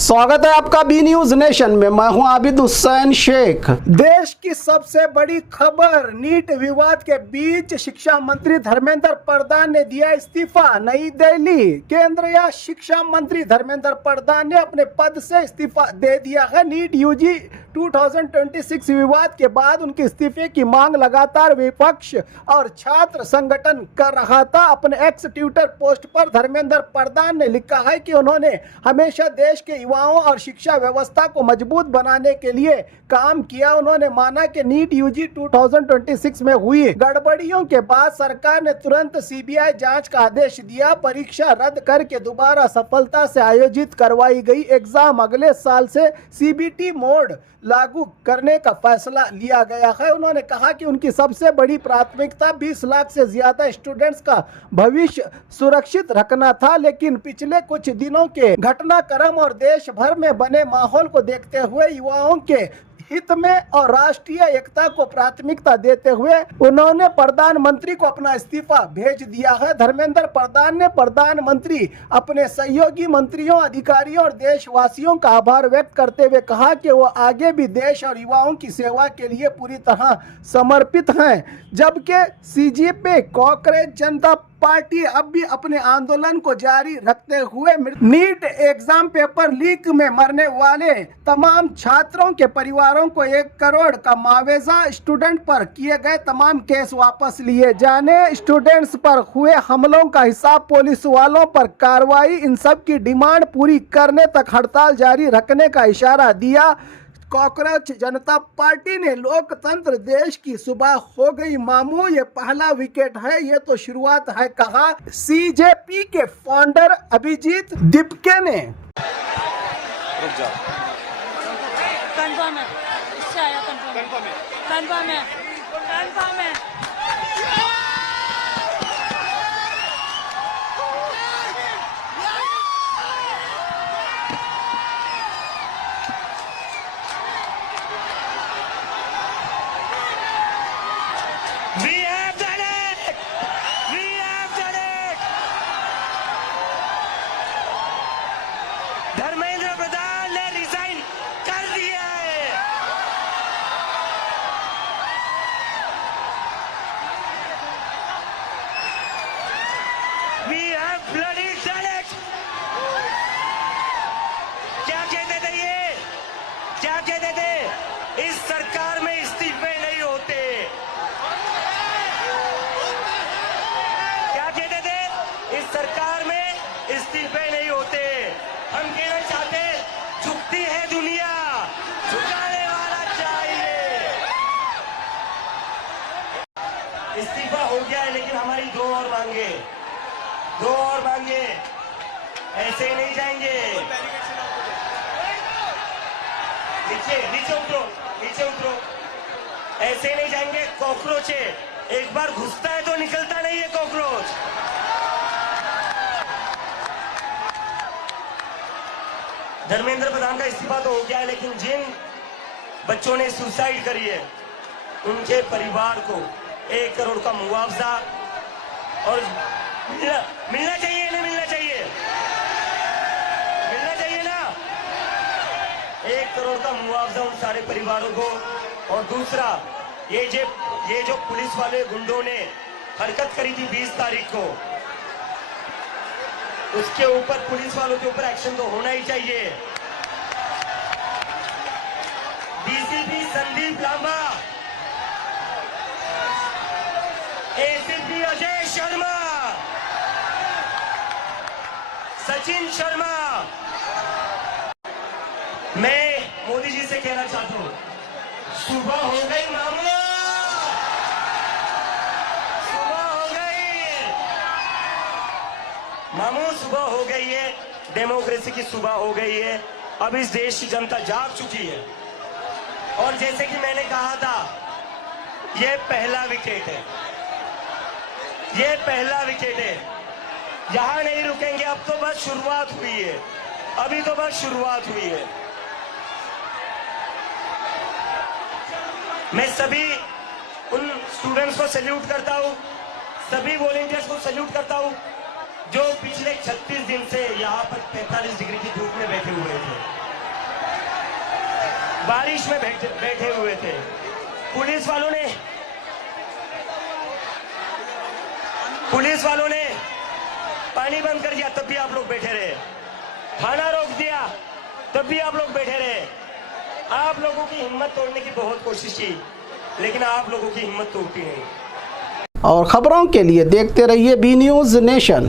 स्वागत है आपका बी न्यूज नेशन में। मैं हूं आबिद हुसैन शेख। देश की सबसे बड़ी खबर, नीट विवाद के बीच शिक्षा मंत्री धर्मेंद्र प्रधान ने दिया इस्तीफा। नई दिल्ली, केंद्रीय शिक्षा मंत्री धर्मेंद्र प्रधान ने अपने पद से इस्तीफा दे दिया है। नीट यूजी 2026 विवाद के बाद उनके इस्तीफे की मांग लगातार विपक्ष और छात्र संगठन कर रहा था। अपने एक्स ट्विटर पोस्ट पर धर्मेंद्र प्रधान ने लिखा है कि उन्होंने हमेशा देश के युवाओं और शिक्षा व्यवस्था को मजबूत बनाने के लिए काम किया। उन्होंने माना कि नीट यूजी 2026 में हुई गड़बड़ियों के बाद सरकार ने तुरंत सीबीआई जांच का आदेश दिया। परीक्षा रद्द करके दोबारा सफलता से आयोजित करवाई गई एग्जाम अगले साल से सीबीटी मोड लागू करने का फैसला लिया गया है। उन्होंने कहा कि उनकी सबसे बड़ी प्राथमिकता 20 लाख से ज्यादा स्टूडेंट्स का भविष्य सुरक्षित रखना था, लेकिन पिछले कुछ दिनों के घटनाक्रम और देश भर में बने माहौल को देखते हुए युवाओं के हित में और राष्ट्रीय एकता को प्राथमिकता देते हुए उन्होंने प्रधानमंत्री को अपना इस्तीफा भेज दिया है। धर्मेंद्र प्रधान ने प्रधानमंत्री, अपने सहयोगी मंत्रियों, अधिकारियों और देशवासियों का आभार व्यक्त करते हुए कहा कि वो आगे भी देश और युवाओं की सेवा के लिए पूरी तरह समर्पित हैं। जबकि सीजेपी कांग्रेस जनता पार्टी अब भी अपने आंदोलन को जारी रखते हुए नीट एग्जाम पेपर लीक में मरने वाले तमाम छात्रों के परिवारों को 1 करोड़ का मुआवजा, स्टूडेंट पर किए गए तमाम केस वापस लिए जाने, स्टूडेंट्स पर हुए हमलों का हिसाब, पुलिस वालों पर कार्रवाई, इन सब की डिमांड पूरी करने तक हड़ताल जारी रखने का इशारा दिया। कांग्रेस जनता पार्टी ने लोकतंत्र देश की सुबह हो गई मामू, ये पहला विकेट है, ये तो शुरुआत है, कहा सीजेपी के फाउंडर अभिजीत दीपके ने। कंफर्म है, इससे आया कंफर्म है। धर्मेंद्र प्रधान ने रिजाइन कर दिया है। We have bloody done it. क्या कहते थे ये? क्या कहते थे? इस सरकार में इस्तीफे नहीं होते। क्या कहते थे? इस सरकार में इस्तीफे नहीं होते। हम कहना चाहते, झुकती है दुनिया, झुकाने वाला चाहिए। इस्तीफा हो गया है, लेकिन हमारी 2 और मांगे, ऐसे ही नहीं जाएंगे। नीचे उतरो, ऐसे नहीं जाएंगे। कॉकरोच है, एक बार घुसता है तो निकलता नहीं है कॉकरोच। धर्मेंद्र प्रधान का इस्तीफा तो हो गया है, लेकिन जिन बच्चों ने सुसाइड करी है उनके परिवार को 1 करोड़ का मुआवजा और मिलना चाहिए, नहीं मिलना चाहिए? मिलना चाहिए ना। 1 करोड़ का मुआवजा उन सारे परिवारों को। और दूसरा, ये जो पुलिस वाले गुंडों ने हरकत करी थी 20 तारीख को, उसके ऊपर, पुलिस वालों के ऊपर एक्शन तो होना ही चाहिए। DCP Sandeep Lamba, ACP Ajay Sharma, Sachin Sharma. मैं मोदी जी से कहना चाहता हूं, सुबह हो गई मामू, सुबह हो गई है। डेमोक्रेसी की सुबह हो गई है। अब इस देश की जनता जाग चुकी है। और जैसे कि मैंने कहा था, ये पहला विकेट है, यहां नहीं रुकेंगे। अब तो बस शुरुआत हुई है, अभी तो बस शुरुआत हुई है। मैं सभी उन स्टूडेंट्स को सैल्यूट करता हूं, सभी वॉलंटियर्स को सैल्यूट करता हूं जो पिछले 36 दिन से यहाँ पर 45 डिग्री की धूप में बैठे हुए थे। बारिश में बैठे हुए थे। पुलिस वालों ने पानी बंद कर दिया, तब भी आप लोग बैठे रहे। खाना रोक दिया, तब भी आप लोग बैठे रहे। आप लोगों की हिम्मत तोड़ने की बहुत कोशिश की, लेकिन आप लोगों की हिम्मत टूटी नहीं। और खबरों के लिए देखते रहिए बी न्यूज़ नेशन।